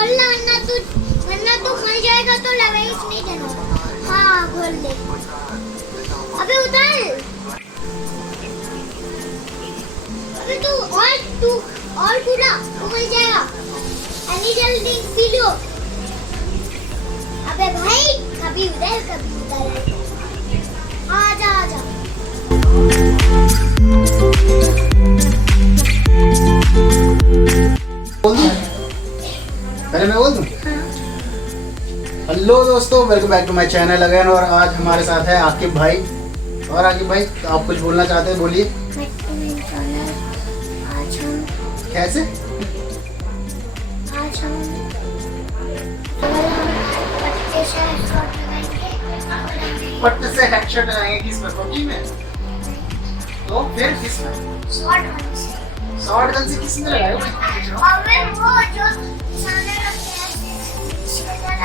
बोलना वरना तू मर जाएगा तो लवेश नहीं देना। हाँ बोल दे। अबे उतार। अबे तू पूरा तू मर जाएगा। पानी जल्दी पी लो। अबे भाई कभी उधर आजा। पहले मैं बोल दूं? हेलो दोस्तों, welcome back to my channel again. और आज हमारे साथ है आकिब भाई। और आकिब भाई आप कुछ बोलना चाहते हैं, बोलिए। कैसे? आज हम पट्टे से हेडशॉट लगाएंगे। किस पर? पबजी में? तो फिर किस में? शॉर्ट गन से किस में लगाएगा? अबे वो जो निशाने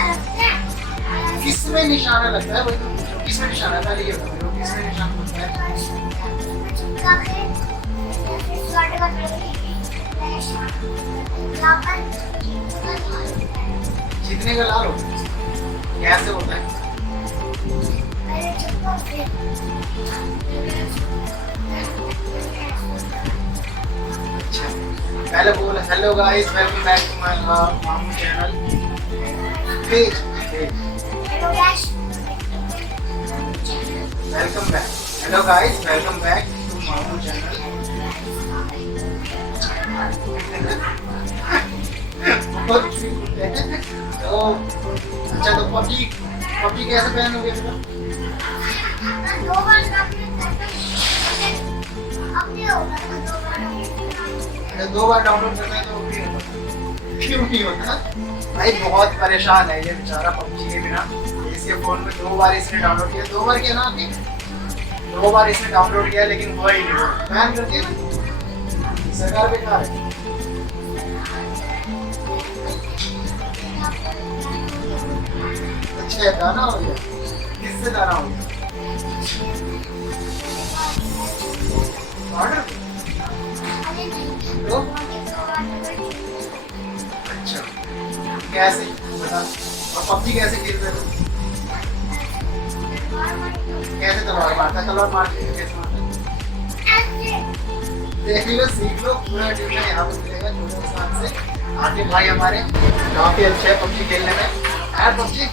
लगते हैं किस में निशाना लगता है? वही तो पूछो, किस में निशाना? पहले ये बताओ, किस में निशाना लगता है? जीतने का लाल हो कैसे होता है? अच्छा, पहले बोल hello guys, welcome back to my Mamu channel. Welcome back. Hello guys, welcome back to Mamu channel. तो अच्छा, तो पबजी कैसे बैन हो गया बेटा? दो बार डाउनलोड करना है तो क्यों नहीं होता भाई? बहुत परेशान है ये बेचारा पबजी के बिना। इसके फोन में 2 बार इसने डाउनलोड किया, 2 बार किया ना आपने? 2 बार इसने डाउनलोड किया लेकिन हुआ ही नहीं। बैन करती है ना सरकार, बेकार है। अच्छा, गाना हो गया? किससे गाना हो गया? ऑर्डर? तो अच्छा, कैसे बता? और पबजी कैसे खेलते हो? कैसे तलवार मारता? तलवार मारते कैसे मारता? देख लो, सीख लो। पूरा डिटेल यहाँ पे मिलेगा छोटे साथ से। आकिब भाई हमारे काफी अच्छे है पबजी खेलने में। यार पबजी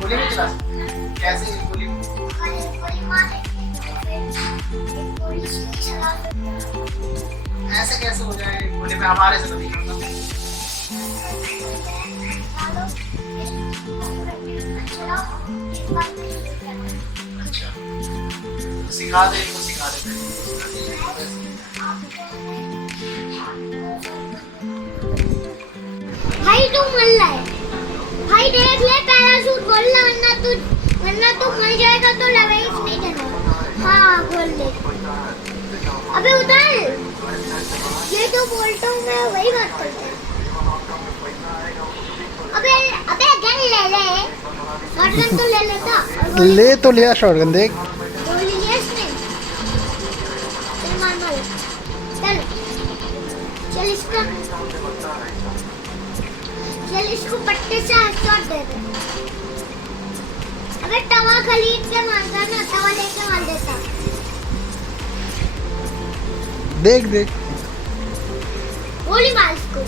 गोली में चला कैसे? गोली ऐसे कैसे हो जाए? गोली में हमारे से तो नहीं होगा। अच्छा, सिखा दे इनको, सिखा दे। भाई तू मर रहा है भाई, देख ले पैराशूट बोलना वरना तू मर जाएगा तो लवेश नहीं देना। हाँ बोल दे। अबे उतार। ये तो बोलता हूँ मैं, वही बात करता हूँ। अबे गन ले शॉटगन तो ले लेता। ले तो लिया शॉटगन, देख गोली लिया इसने। चल मार चल इसको पट्टे से हेडशॉट दे दे। अबे तवा खरीद के मारता ना, तवा लेके मार देता। देख गोली मार इसको।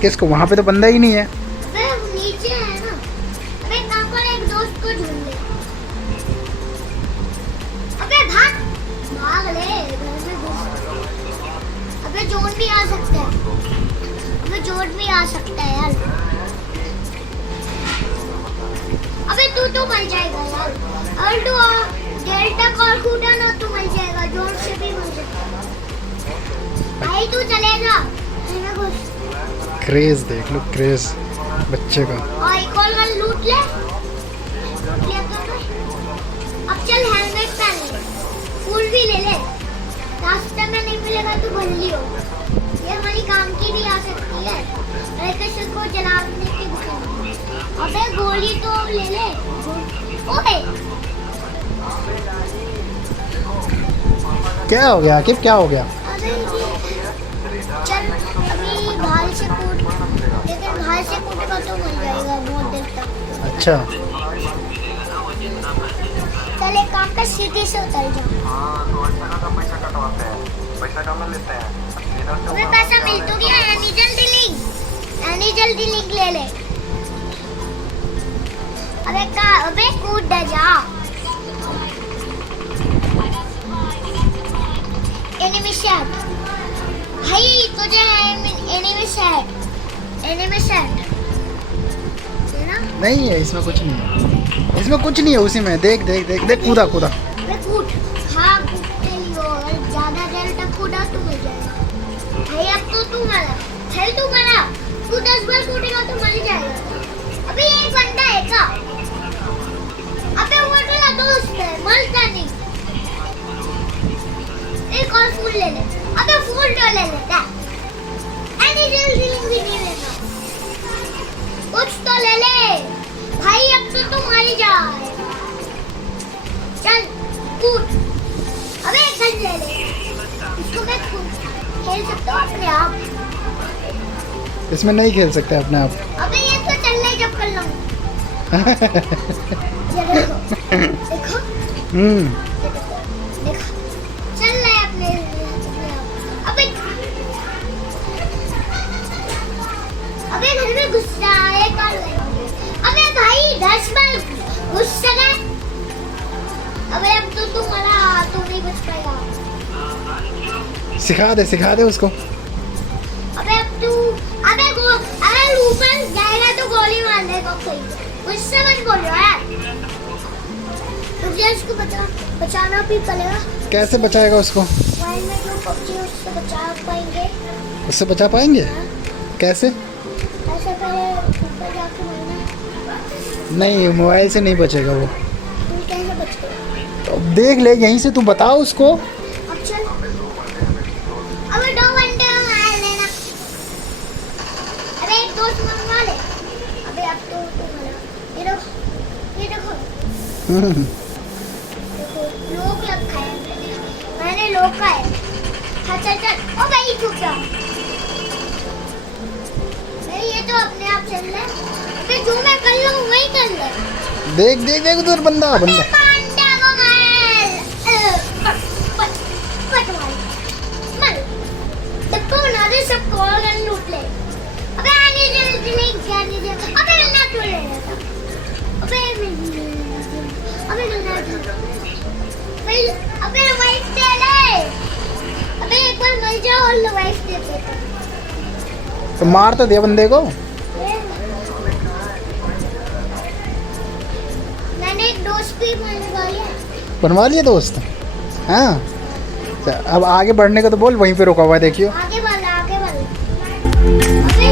किसको? वहाँ पे तो बंदा ही नहीं है। अबे नीचे है ना। अबे कहाँ पर? एक दोस्त को ढूंढ ले। अबे भाग ले, घर में घुस। अबे जोन भी आ सकता है। जोड़ में आ सकता है यार। अबे तू तो मर जाएगा यार। और तू डेल्टा कॉल कूदा ना तो मर जाएगा, जोर से भी मर जाएगा भाई। तू चलेगा क्रेज देख लो, क्रेज बच्चे का। और एक और गन लूट ले। अब चल हेलमेट पहन ले, फूल भी ले ले। रास्ते में नहीं मिलेगा तो बंदी हो। ये हमारी काम की भी आ सकती है। किसी को जलाने की। अबे गोली तो ले ले। ओए क्या हो गया आकिब, क्या हो गया? अबे चल अभी बाहर से कूद, लेकिन बाहर से कूदेगा तो मर जाएगा बहुत देर तक। अच्छा चल एक काम कर, सीढ़ी से उतर जा। अबे पैसा मिल तो गया, यानी जल्दी लिंक ले ले। अबे कूद जा। एनिमी सेट भाई, तुझे एनिमी सेट है ना? नहीं है इसमें, कुछ नहीं है इसमें, कुछ नहीं है उसी में। देख देख देख देख, कूदा कूदा। अबे कूद, हाँ कूदते लियो, अगर ज्यादा देर तक कूदा तो मर जाएगा भाई। अब तो तू मरा, तू मरा, तू 10 बार कूदेगा तो मर जाएगा। अबे एक बंदा है का, अबे वो तेरा दोस्त है, मरता नहीं। एक और फूल ले ले, अबे फूल तो ले लेता, एनी जल्दी भी नहीं लेना, कुछ तो ले ले भाई, अब तो तू मर जाए। चल कूद, अबे गन ले ले, इसको मैं खेल सकता हूँ अपने आप। इसमें नहीं खेल सकते अपने आप। अबे ये तो चलने जब कर लूँ। ये देखो देखो, देखो चल रहा है अपने आप। अबे घर में घुस रहा है, अबे भाई 10 बार घुस सका। अबे अब तो तू मरा, तू नहीं बच पाएगा। सिखा दे उसको। अबे अब तू, अगर ऊपर जाएगा तो गोली मार देगा कोई, मुझसे मत बोलो यार। तुझे इसको बचाना भी पड़ेगा। कैसे बचाएगा उसको? मोबाइल में जो पबजी उससे बचा पाएंगे। उससे बचा पाएंगे? हाँ? कैसे? ऐसे पहले ऊपर जाके मरना। नहीं, मोबाइल से नहीं बचेगा वो। तुम कैसे बचोगे? तो देख ले यहीं से, तू बता उसको। अब चल, अबे 2 घंटे में मार लेना। अबे एक दोस्त मंगवा ले। अबे अब तो मरा। ये देखो देखो, लोग रखा है, मैंने लोग का है। हाँ चल, ओ भाई छूट गया। नहीं ये तो अपने आप चल रहा है। अबे जो मैं कर लूँ वही कर ले। देख उधर बंदा। पांडा को मार, पट मार, सबको बना दे, सबको और गन लूट ले। अबे आने जल्दी जाने दे। अबे गन्ना क्यों ले रहा था? अबे गन्ना भाई, अबे वाइफ दे ले। अबे एक बार मर जाओ और वाइफ दे दे। तो मार तो दे बंदे को। मैंने एक दोस्त भी बनवा लिया दोस्त। हाँ अब आगे बढ़ने का तो बोल, वहीं पे रुका हुआ है देखियो। आगे बढ़। अबे